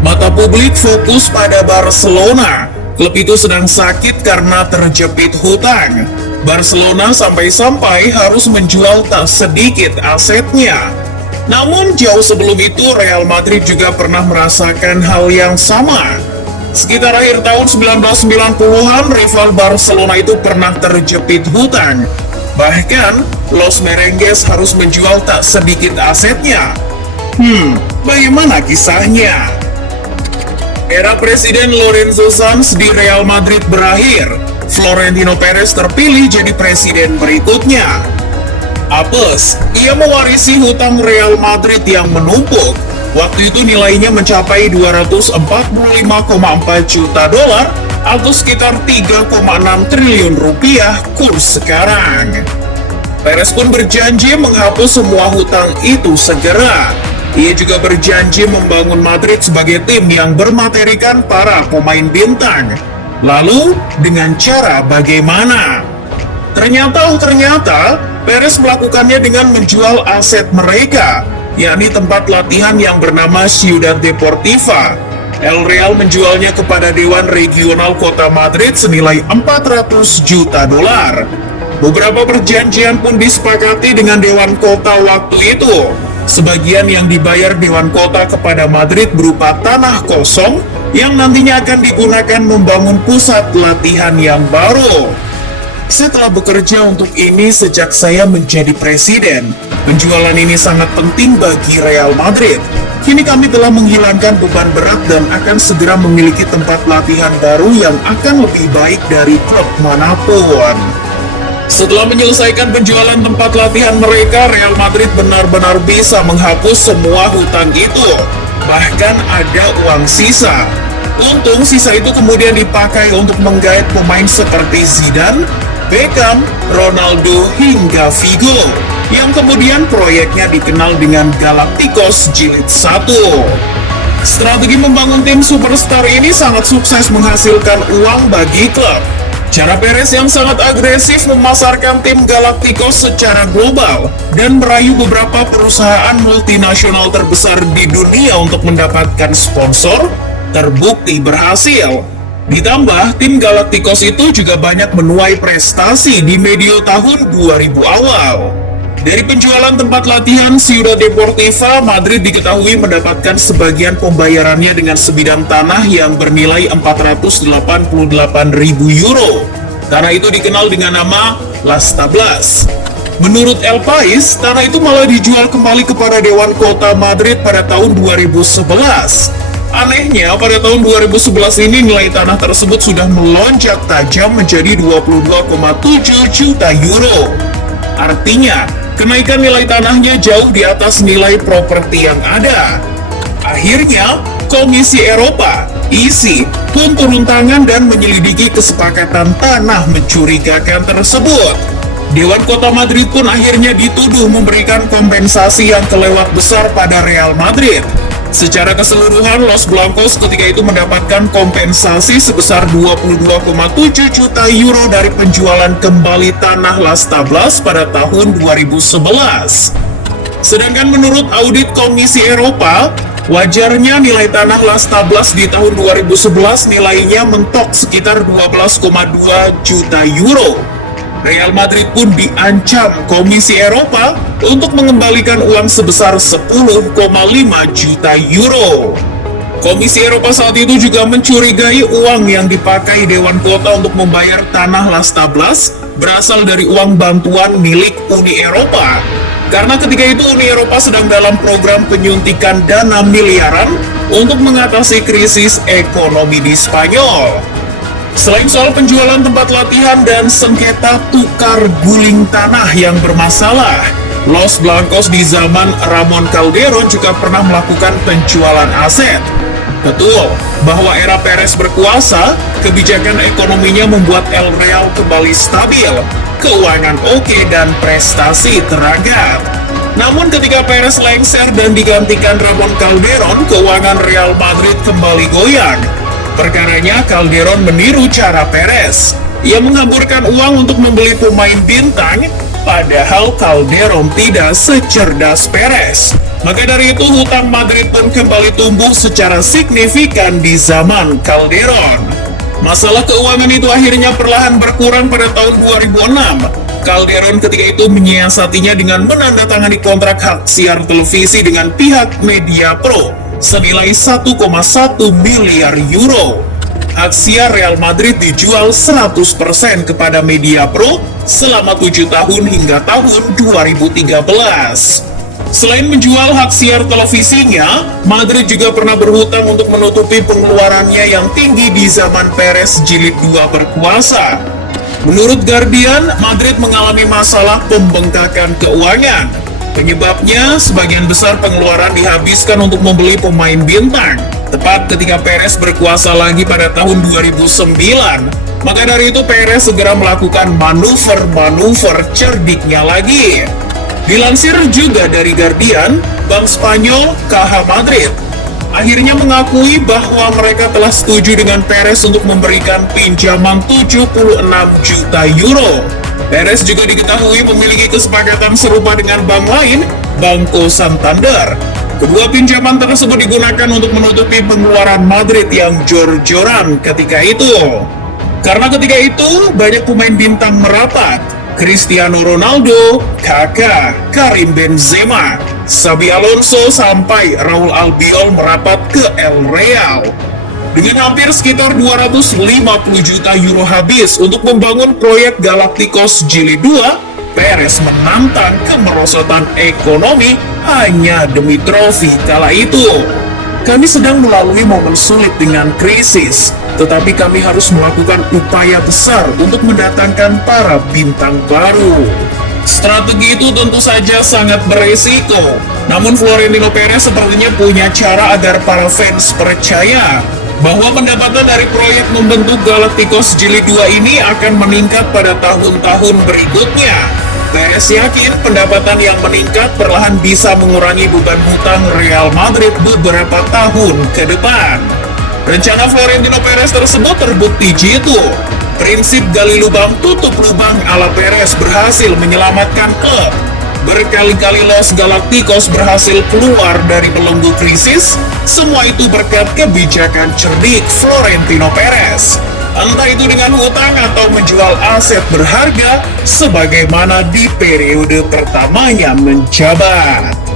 Mata publik fokus pada Barcelona. Klub itu sedang sakit karena terjepit hutang. Barcelona sampai-sampai harus menjual tak sedikit asetnya. Namun jauh sebelum itu Real Madrid juga pernah merasakan hal yang sama. Sekitar akhir tahun 1990-an, rival Barcelona itu pernah terjepit hutang. Bahkan, Los Merengues harus menjual tak sedikit asetnya. Bagaimana kisahnya? Era Presiden Lorenzo Sanz di Real Madrid berakhir. Florentino Perez terpilih jadi presiden berikutnya. Apes, ia mewarisi hutang Real Madrid yang menumpuk. Waktu itu nilainya mencapai 245,4 juta dolar atau sekitar 3,6 triliun rupiah kurs sekarang. Perez pun berjanji menghapus semua hutang itu segera. Ia juga berjanji membangun Madrid sebagai tim yang bermaterikan para pemain bintang. Lalu, dengan cara bagaimana? Ternyata Perez melakukannya dengan menjual aset mereka, yakni tempat latihan yang bernama Ciudad Deportiva. El Real menjualnya kepada Dewan Regional Kota Madrid senilai 400 juta dolar. Beberapa perjanjian pun disepakati dengan Dewan Kota waktu itu. Sebagian yang dibayar Dewan Kota kepada Madrid berupa tanah kosong yang nantinya akan digunakan membangun pusat latihan yang baru. Saya telah bekerja untuk ini sejak saya menjadi presiden. Penjualan ini sangat penting bagi Real Madrid. Kini kami telah menghilangkan beban berat dan akan segera memiliki tempat latihan baru yang akan lebih baik dari klub manapun. Setelah menyelesaikan penjualan tempat latihan mereka, Real Madrid benar-benar bisa menghapus semua hutang itu. Bahkan ada uang sisa. Untung sisa itu kemudian dipakai untuk menggait pemain seperti Zidane, Beckham, Ronaldo, hingga Figo, yang kemudian proyeknya dikenal dengan Galacticos Jilid 1. Strategi membangun tim superstar ini sangat sukses menghasilkan uang bagi klub. Cara Perez yang sangat agresif memasarkan tim Galacticos secara global dan merayu beberapa perusahaan multinasional terbesar di dunia untuk mendapatkan sponsor terbukti berhasil. Ditambah, tim Galacticos itu juga banyak menuai prestasi di medio tahun 2000 awal. Dari penjualan tempat latihan Ciudad Deportiva, Madrid diketahui mendapatkan sebagian pembayarannya dengan sebidang tanah yang bernilai 488.000 euro. Tanah itu dikenal dengan nama Las Tablas. Menurut El Pais, tanah itu malah dijual kembali kepada Dewan Kota Madrid pada tahun 2011. Anehnya, pada tahun 2011 ini nilai tanah tersebut sudah melonjak tajam menjadi 22,7 juta euro. Artinya, kenaikan nilai tanahnya jauh di atas nilai properti yang ada. Akhirnya, Komisi Eropa, EC, pun turun tangan dan menyelidiki kesepakatan tanah mencurigakan tersebut. Dewan Kota Madrid pun akhirnya dituduh memberikan kompensasi yang kelewat besar pada Real Madrid. Secara keseluruhan, Los Blancos ketika itu mendapatkan kompensasi sebesar 22,7 juta euro dari penjualan kembali tanah Las Tablas pada tahun 2011. Sedangkan menurut audit Komisi Eropa, wajarnya nilai tanah Las Tablas di tahun 2011 nilainya mentok sekitar 12,2 juta euro. Real Madrid pun diancam Komisi Eropa untuk mengembalikan uang sebesar 10,5 juta euro. Komisi Eropa saat itu juga mencurigai uang yang dipakai Dewan Kota untuk membayar tanah Las Tablas berasal dari uang bantuan milik Uni Eropa. Karena ketika itu Uni Eropa sedang dalam program penyuntikan dana miliaran untuk mengatasi krisis ekonomi di Spanyol. Selain soal penjualan tempat latihan dan sengketa tukar guling tanah yang bermasalah, Los Blancos di zaman Ramon Calderón juga pernah melakukan penjualan aset. Betul, bahwa era Perez berkuasa, kebijakan ekonominya membuat El Real kembali stabil, keuangan oke dan prestasi terangkat. Namun ketika Perez lengser dan digantikan Ramon Calderón, keuangan Real Madrid kembali goyang. Perkaranya, Calderón meniru cara Perez. Ia menghamburkan uang untuk membeli pemain bintang, padahal Calderón tidak secerdas Perez. Maka dari itu hutang Madrid pun kembali tumbuh secara signifikan di zaman Calderon. Masalah keuangan itu akhirnya perlahan berkurang pada tahun 2006. Calderon ketika itu menyiasatinya dengan menandatangani kontrak hak siar televisi dengan pihak Media Pro senilai 1,1 miliar euro. Hak siar Real Madrid dijual 100% kepada Media Pro selama 7 tahun hingga tahun 2013. Selain menjual hak siar televisinya, Madrid juga pernah berhutang untuk menutupi pengeluarannya yang tinggi di zaman Perez Jilid 2 berkuasa. Menurut Guardian, Madrid mengalami masalah pembengkakan keuangan. Penyebabnya, sebagian besar pengeluaran dihabiskan untuk membeli pemain bintang, tepat ketika Perez berkuasa lagi pada tahun 2009. Maka dari itu Perez segera melakukan manuver-manuver cerdiknya lagi. Dilansir juga dari Guardian, Bank Spanyol KH Madrid akhirnya mengakui bahwa mereka telah setuju dengan Perez untuk memberikan pinjaman 76 juta euro. Perez juga diketahui memiliki kesepakatan serupa dengan bank lain, Banco Santander. Kedua pinjaman tersebut digunakan untuk menutupi pengeluaran Madrid yang jor-joran ketika itu. Karena ketika itu, banyak pemain bintang merapat. Cristiano Ronaldo, Kaká, Karim Benzema, Xabi Alonso, sampai Raul Albiol merapat ke El Real. Dengan hampir sekitar 250 juta euro habis untuk membangun proyek Galacticos Jilid 2, Perez menantang kemerosotan ekonomi hanya demi trofi kala itu. Kami sedang melalui momen sulit dengan krisis, tetapi kami harus melakukan upaya besar untuk mendatangkan para bintang baru. Strategi itu tentu saja sangat beresiko, namun Florentino Perez sepertinya punya cara agar para fans percaya bahwa pendapatan dari proyek membentuk Galacticos Jilid 2 ini akan meningkat pada tahun-tahun berikutnya. Perez yakin pendapatan yang meningkat perlahan bisa mengurangi beban hutang Real Madrid beberapa tahun ke depan. Rencana Florentino Perez tersebut terbukti jitu. Prinsip gali lubang tutup lubang ala Perez berhasil menyelamatkan klub. Berkali-kali Los Galacticos berhasil keluar dari belenggu krisis, semua itu berkat kebijakan cerdik Florentino Perez. Entah itu dengan hutang atau menjual aset berharga, sebagaimana di periode pertamanya menjabat.